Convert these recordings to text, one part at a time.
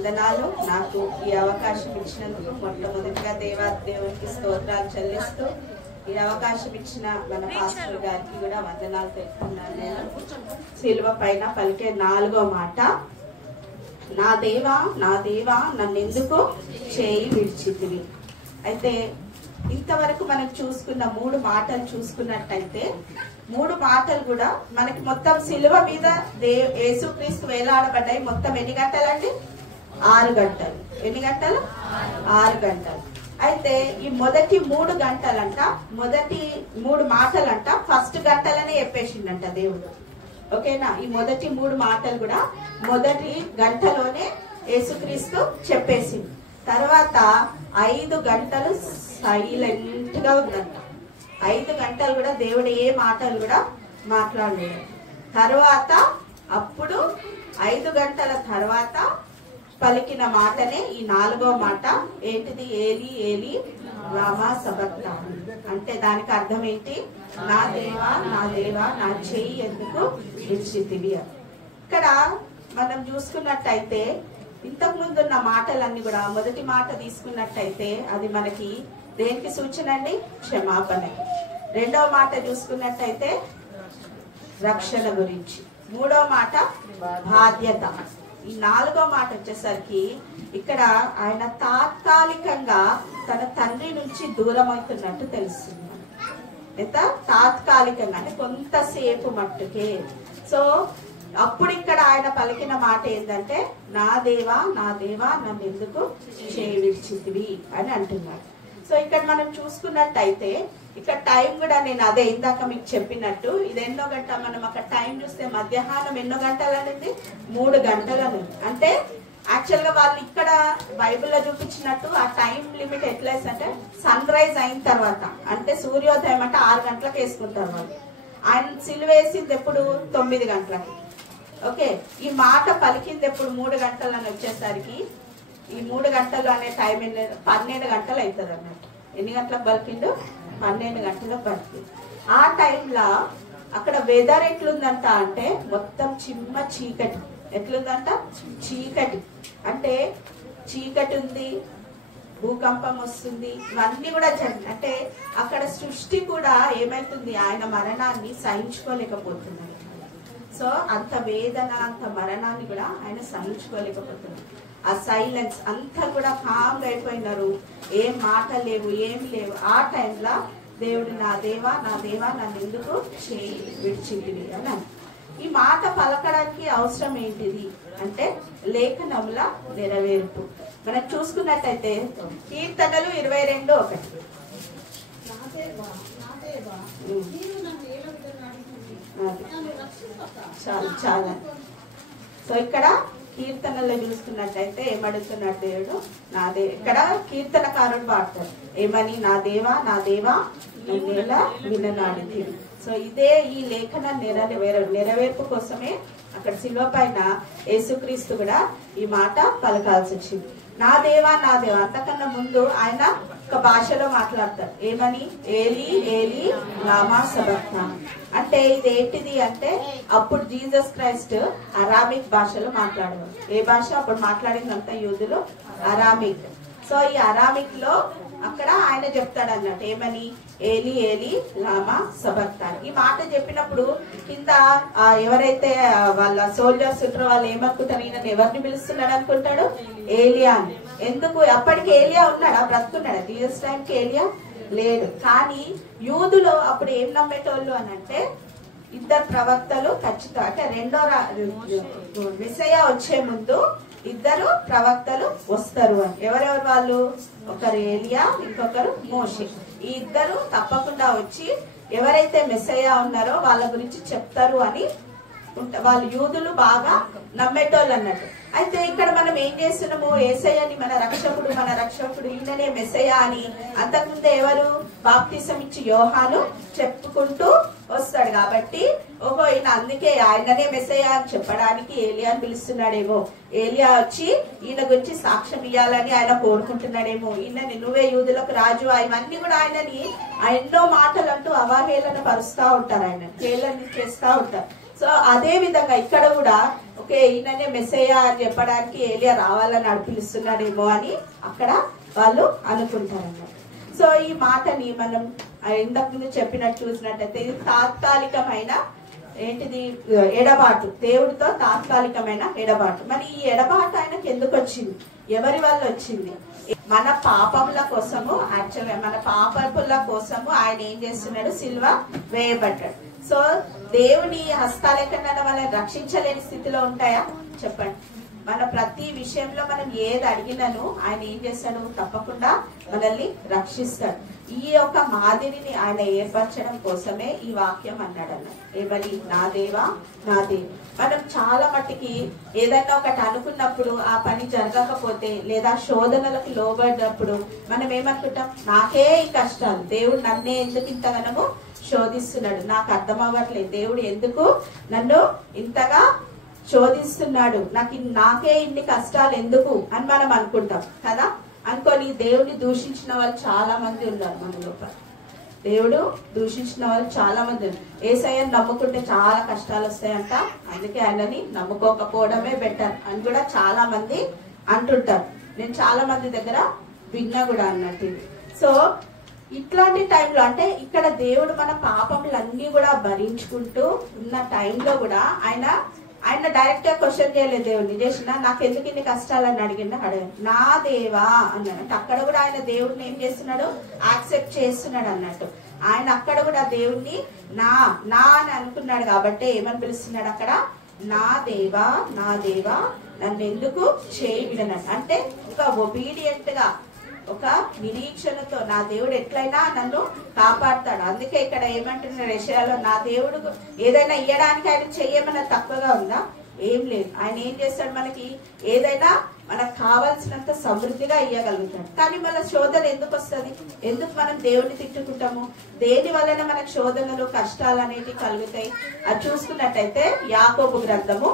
వందనాలు. నాకు ఈ అవకాశం ఇచ్చినందుకు మొట్టమొదటిగా దేవునికి స్తోత్రాలు చెల్లిస్తూ ఈ అవకాశం ఇచ్చిన మన పాస్టర్ గారికి కూడా వందనాలు తెలుపుతున్నాను. నేను సిలువ పైన పలికే 4వ మాట, నా దేవా నా దేవా నన్నెందుకు చేయి విడిచితివి. అయితే ఇంతవరకు మనం చూసుకున్న 3 మాటలు చూసుకున్నట్టయితే 3 మాటలు కూడా మనకి మొత్తం సిలువ మీద యేసుక్రీస్తు వేలాడబడ్డాయి. మొత్తం ఎన్ని గంటలండి? 6 గంటలు. ఎన్ని గంటలు? 6 గంటలు. అయితే ఈ మొదటి 3 గంటలంట, మొదటి 3 మాటలంట ఫస్ట్ గంటలనే చెప్పేసిండంట దేవుడు. ఓకేనా? ఈ మొదటి 3 మాటలు కూడా మొదటి గంటలోనే యేసుక్రీస్తు చెప్పేసింది. తర్వాత 5 గంటలు సైలెంట్ గా ఉందంట. 5 గంటలు కూడా దేవుడు ఏ మాటలు కూడా మాట్లాడలేదు. తర్వాత అప్పుడు 5 గంటల తర్వాత పలికిన మాటనే ఈ 4వ మాట. ఏంటిది? ఏలి ఏలి లామా సబక్తాని. అంటే దానికి అర్థం ఏంటి? నా దేవా నా దేవా నా చెయ్యి ఎందుకు విడిచితివి. ఇక్కడ మనం చూసుకున్నట్టయితే ఇంతకు ముందున్న మాటలన్నీ కూడా మొదటి మాట తీసుకున్నట్టయితే అది మనకి దేనికి సూచన అండి? క్షమాపణ. 2వ మాట చూసుకున్నట్టయితే రక్షణ గురించి. 3వ మాట బాధ్యత. ఈ 4వ మాట వచ్చేసరికి ఇక్కడ ఆయన తాత్కాలికంగా తన తండ్రి నుంచి దూరం అవుతున్నట్టు తెలుస్తుంది. ఎంత తాత్కాలికంగా అంటే కొంతసేపు మట్టుకే. సో అప్పుడు ఇక్కడ ఆయన పలికిన మాట ఏంటంటే నా దేవా నన్ను ఎందుకు చేయి విడిచితివి అని అంటున్నాడు. సో ఇక్కడ మనం చూసుకున్నట్టయితే ఇక్కడ టైం కూడా నేను అదే ఇందాక మీకు చెప్పినట్టు ఇది ఎన్నో గంట. మనం అక్కడ టైం చూస్తే మధ్యాహ్నం ఎన్నో గంటలు అనేది 3 గంటలు. అంటే యాక్చువల్ గా వాళ్ళు ఇక్కడ బైబిల్లో చూపించినట్టు ఆ టైం లిమిట్ ఎట్లా అంటే సన్ రైజ్ అయిన తర్వాత, అంటే సూర్యోదయం అంటే 6 గంటలకు వేసుకుంటారు వాళ్ళు. ఆయన సిలువ వేసింది ఎప్పుడు? 9 గంటలకి. ఓకే, ఈ మాట పలికింది ఎప్పుడు? 3 గంటలు అని వచ్చేసరికి ఈ 3 గంటలు అనే టైం 12 గంటలు అవుతుంది అన్నట్టు. ఎన్ని గంటలకు పలికిండు? 12 గంటలకు పలికింది. ఆ టైంలో అక్కడ వెదర్ ఎట్లుందంట అంటే మొత్తం చిమ్మ చీకటి. ఎట్లుందంట? చీకటి. అంటే చీకటి ఉంది, భూకంపం వస్తుంది, ఇవన్నీ కూడా అంటే అక్కడ సృష్టి కూడా ఏమైతుంది? ఆయన మరణాన్ని సహించుకోలేకపోతున్నాడు. సో అంత వేదన, అంత మరణాన్ని కూడా ఆయన సహించుకోలేకపోతున్నారు. ఆ సైలెన్స్ అంతా కూడా కామ్గా అయిపోయినారు. ఏం మాట లేవు, ఏం లేవు. ఆ టైంలో దేవుడు నా దేవా నన్ను ఎందుకు చేయి విడిచితివి అని. ఈ మాట పలకడానికి అవసరం ఏంటిది అంటే లేఖనముల నెరవేర్పు. మనం చూసుకున్నట్టయితే కీర్తనలు 22:1. చాలా. సో ఇక్కడ కీర్తనలో చూసుకున్నట్టయితే ఏమడుగుతున్నాడు దేవుడు? ఇక్కడ కీర్తనకారుడు పాడతాడు ఏమని? నా దేవా నేనేలా విననాడితి. సో ఇదే ఈ లేఖన నెరవేర్పు కోసమే అక్కడ శిలువ పైన యేసుక్రీస్తు కూడా ఈ మాట పలకాల్సి వచ్చింది. నా దేవా అంతకన్నా ముందు ఆయన ఒక భాషలో మాట్లాడతారు. ఏమని? ఏలి ఏలి లామా సబక్తాని. అంటే ఇది ఏంటిది అంటే అప్పుడు జీసస్ క్రైస్ట్ అరామిక్ భాషలో మాట్లాడేవారు. ఏ భాష? అప్పుడు మాట్లాడిందంతా యూదులు అరామిక్. సో ఈ అరామిక్ లో అక్కడ ఆయన చెప్తాడు అన్నట్టు ఏమని? ఏలి ఏలి లామా సబక్తాని. ఈ మాట చెప్పినప్పుడు కింద ఎవరైతే వాళ్ళ సోల్జర్స్ ఉంటారో వాళ్ళు ఏమనుకుంటారు? ఈయన ఎవరిని పిలుస్తున్నాడు అనుకుంటాడు? ఏలియా అని. ఎందుకు? అప్పటికి ఏలియా ఉన్నాడా? బ్రతుకున్నాడా? జీసస్ టైంకి ఏలియా లేడు. కానీ యూదులో అప్పుడు ఏం నమ్మేటోళ్ళు అని అంటే 2 ప్రవక్తలు ఖచ్చితంగా, అంటే రెండో మెస్సయ్య వచ్చే ముందు 2 ప్రవక్తలు వస్తారు అని. ఎవరెవరు వాళ్ళు? ఒకరు ఏలియా, ఇంకొకరు మోషే. ఈ 2 తప్పకుండా వచ్చి ఎవరైతే మెస్సయ్య ఉన్నారో వాళ్ళ గురించి చెప్తారు అని వాళ్ళు యూదులు బాగా నమ్మేటోళ్ళు అన్నట్టు. అయితే ఇక్కడ మనం ఏం చేస్తున్నాము? యేసయ్యని మన రక్షకుడు ఈయననే మెస్సయ్య అని అంతకుముందే ఎవరు? బాప్తిసం ఇచ్చి యోహాను చెప్పుకుంటూ వస్తాడు. కాబట్టి ఓహో ఈయన అందుకే ఆయననే మెస్సయ్య అని చెప్పడానికి ఏలియాని పిలుస్తున్నాడేమో, ఏలియా వచ్చి ఈయన గురించి సాక్ష్యం ఇవ్వాలని ఆయన కోరుకుంటున్నాడేమో, ఈయనని నువ్వే యూదులకు రాజు, ఇవన్నీ కూడా ఆయనని ఎన్నో మాటలు అంటూ అవహేళన పరుస్తూ ఉంటారు, ఆయన హేళన చేస్తూ ఉంటారు. సో అదే విధంగా ఇక్కడ కూడా ఓకే ఈయననే మెస్సయ్య అని చెప్పడానికి ఏలియా రావాలని పిలుస్తున్నాడేమో అని అక్కడ వాళ్ళు అనుకుంటారన్నమాట. సో ఈ మాటని మనం ఇంతకు ముందు చెప్పినట్టు చూసినట్టయితే ఇది తాత్కాలికమైన ఏంటిది ఎడబాటు, దేవుడితో తాత్కాలికమైన ఎడబాటు. మరి ఈ ఎడబాటు ఆయనకి ఎందుకు వచ్చింది, ఎవరి వల్ల వచ్చింది? మన పాపముల కోసము, యాక్చువల్గా మన పాపముల కోసము ఆయన ఏం చేస్తున్నాడు, సిలువ వేయబడ్డాడు. సో దేవుని హస్తాలేకన్నా వాళ్ళని రక్షించలేని స్థితిలో ఉంటాయా చెప్పండి? మన ప్రతి విషయంలో మనం ఏది అడిగినను ఆయన ఏం చేస్తాడు, తప్పకుండా మనల్ని రక్షిస్తాడు. ఈ యొక్క మాదిరిని ఆయన ఏర్పరచడం కోసమే ఈ వాక్యం అన్నాడు ఏమని, నా దేవా నా దేవా. మనం చాలా మట్టికి ఏదైనా ఒకటి అనుకున్నప్పుడు ఆ పని జరగకపోతే లేదా శోధనలకు లోబడినప్పుడు మనం ఏమనుకుంటాం, నాకే ఈ కష్టాలు, దేవుడు నన్నే ఎందుకు ఇంతగానము శోధిస్తున్నాడు, నాకు అర్థం అవ్వట్లేదు, దేవుడు ఎందుకు నన్ను ఇంతగా శోధిస్తున్నాడు, నాకే ఇన్ని కష్టాలు ఎందుకు అని మనం అనుకుంటాం కదా. అనుకొని దేవుడిని దూషించిన వాళ్ళు చాలా మంది ఉన్నారు మన లోపల. దేవుడు దూషించిన వాళ్ళు చాలా మంది ఉన్నారు. యేసయ్యను నమ్ముకుంటే చాలా కష్టాలు వస్తాయంట, అందుకే ఆయనని నమ్ముకోకపోవడమే బెటర్ అని కూడా చాలా మంది అంటుంటారు. నేను చాలా మంది దగ్గర విన్నా కూడా అన్నట్టు. సో ఇట్లాంటి టైంలో అంటే ఇక్కడ దేవుడు మన పాపములన్నీ కూడా భరించుకుంటూ ఉన్న టైంలో కూడా ఆయన డైరెక్ట్ గా క్వశ్చన్ చేయలేదు దేవుడిని, చేసిన నాకు ఎందుకు ఇన్ని కష్టాలని అడిగాడు, నా దేవా అన్నాడు. అంటే అక్కడ కూడా ఆయన దేవుడిని ఏం చేస్తున్నాడు, యాక్సెప్ట్ చేస్తున్నాడు అన్నట్టు. ఆయన అక్కడ కూడా దేవుడిని నా అని అనుకున్నాడు కాబట్టి ఏమని పిలుస్తున్నాడు అక్కడ, నా దేవా నన్ను ఎందుకు చేయవిడనట్టు. అంటే ఒక ఒబీడియంట్ గా, ఒక నిరీక్షణతో నా దేవుడు ఎట్లయినా నన్ను కాపాడుతాడు. అందుకే ఇక్కడ ఏమంటున్నాడు యెషయాలో, నా దేవుడు ఏదైనా ఇయ్యడానికి ఆయన చెయ్యమన్నా తక్కువగా ఉందా, ఏం లేదు. ఆయన ఏం చేస్తాడు, మనకి ఏదైనా మనకు కావాల్సినంత సమృద్ధిగా ఇయ్యగలుగుతాడు. కానీ మన శోధన ఎందుకు వస్తుంది, ఎందుకు మనం దేవుడిని తిట్టుకుంటాము, దేని వలన మనకు శోధనలు కష్టాలు అనేవి కలుగుతాయి? అది చూసుకున్నట్టయితే యాకోబు గ్రంథము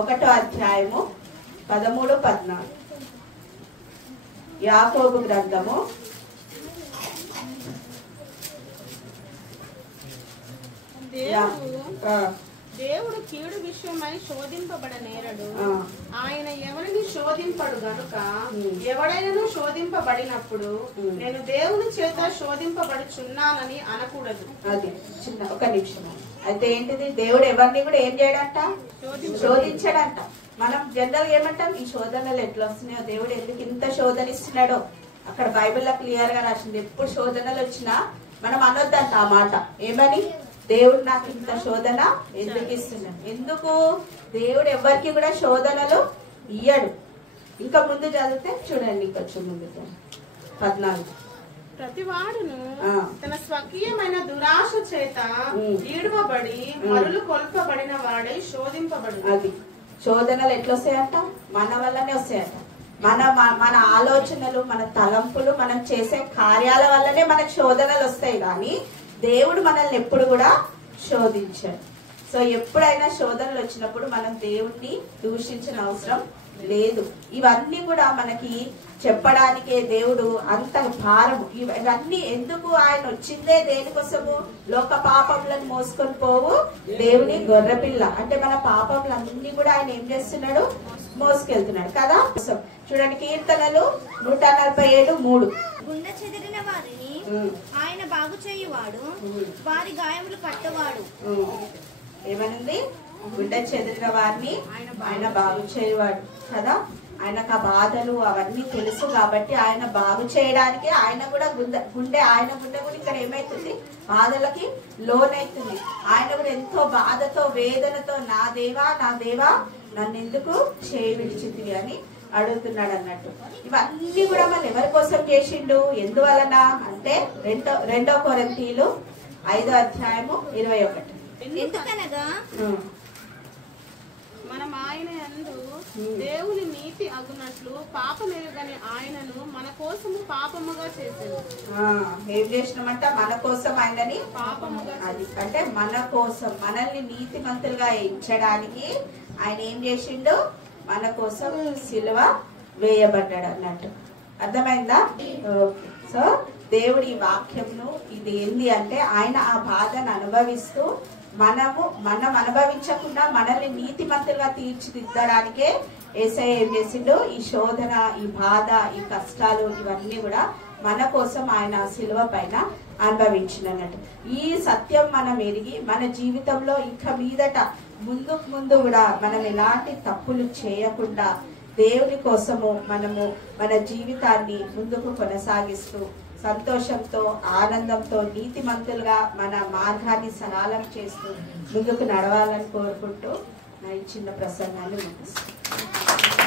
1వ అధ్యాయము 13-14. యాకోబు గ్రంథము దేవుడు కీడు విషయమై శోధింపబడనేరడు, ఆయన ఎవరిని శోధింపడు గనుక ఎవడైనా శోధింపబడినప్పుడు నేను దేవుని చేత శోధింపబడుచున్నానని అనకూడదు. అది చిన్న ఒక నిమిషం. అయితే ఏంటిది, దేవుడు ఎవరిని కూడా ఏం చేయడంట, శోధించడంట. మనం జనరల్ ఏమంటాం, ఈ శోధనలు ఎట్లా వస్తున్నాయో, దేవుడు ఎందుకు ఇంత శోధనిస్తున్నాడో అక్కడ బైబిల్లో క్లియర్ గా రాసింది. ఎప్పుడు శోధనలు వచ్చినా మనం అనొద్దంట ఆ మాట, ఏమని, దేవుడు నాకు ఇంత శోధన ఎందుకు ఇస్తున్నాడు. ఎందుకు దేవుడు ఎవరికి కూడా శోధనలు ఇయ్యడు. ఇంకా ముందు చదివితే చూడండి, ఇంకొంచెం ముందు 14. ప్రతివాడును తన స్వకీయమైన దురాశ చేత ఈడువబడి మరులు కొల్పబడిన వాడై శోధింపబడి. అది శోధనలు ఎట్లా వస్తాయంట, మన వల్లనే వస్తాయంట. మన ఆలోచనలు, మన తలంపులు, మనం చేసే కార్యాల వల్లనే మనకు శోధనలు వస్తాయి. కానీ దేవుడు మనల్ని ఎప్పుడు కూడా శోధించాడు. సో ఎప్పుడైనా శోధనలు వచ్చినప్పుడు మనం దేవుణ్ణి దూషించిన అవసరం లేదు. ఇవన్నీ కూడా మనకి చెప్పడానికే దేవుడు అంత భారము. ఇవన్నీ ఎందుకు, ఆయన వచ్చిందే దేనికోసము, లోక పాపములను మోసుకొని పోవు దేవుని గొర్రెపిల్ల. అంటే మన పాపములన్నీ కూడా ఆయన ఏం చేస్తున్నాడు, మోసుకెళ్తున్నాడు కదా. చూడండి, కీర్తనలు 147:3. గుండె చెదిరిన వారిని ఆయన బాగు చేయువాడు, వారి గాయములు కట్టువాడు. ఏమనుంది, గుండె చెదిరిన వారిని ఆయన బాగు చేయువాడు కదా. ఆయనకు ఆ బాధలు అవన్నీ తెలుసు కాబట్టి ఆయన బాగు చేయడానికి ఆయన కూడా గుండె కూడా ఇక్కడ ఏమైతుంది, బాధలకి లోనైతుంది. ఆయన కూడా ఎంతో బాధతో వేదనతో నా దేవా నన్ను ఎందుకు చేయి విడిచితివి అని అడుగుతున్నాడు అన్నట్టు. ఇవన్నీ కూడా మనం ఎవరి కోసం చేసిండు, ఎందువలన అంటే 2 కొరింథీయులు 5వ అధ్యాయము 21. ఎందుకనగా మనం ఆయన యందు దేవుని నీతి అగునట్లు పాపమెరుగని ఆయనను మన కోసము పాపముగా చేశాడు. ఏం చేసినామంట, మన కోసం ఆయనని పాపముగా, అది అంటే మన కోసం మనల్ని నీతిమంతులుగా ఎంచడానికి ఆయన ఏం చేసిండు, మన కోసం సిలువ వేయబడ్డాడు అన్నట్టు. అర్థమైందా? సో దేవుడి వాక్యంను ఇది ఏంది అంటే ఆయన ఆ బాధను అనుభవిస్తూ మనం అనుభవించకుండా మనల్ని నీతిమంతులుగా తీర్చిదిద్దడానికే యేసయ్య ఏం చేసిండు, ఈ శోధన, ఈ బాధ, ఈ కష్టాలు ఇవన్నీ కూడా మన కోసం ఆయన శిలువ పైన అనుభవించినట్టు. ఈ సత్యం మనం ఎరిగి మన జీవితంలో ఇక మీదట ముందు కూడా మనం ఎలాంటి తప్పులు చేయకుండా దేవుని కోసము మనము మన జీవితాన్ని ముందుకు కొనసాగిస్తూ సంతోషంతో, ఆనందంతో, నీతిమంతులుగా మన మార్గాన్ని సరళం చేస్తూ ముందుకు నడవాలని కోరుకుంటూ నా ఈ చిన్న ప్రసంగాన్ని ముగిస్తాను.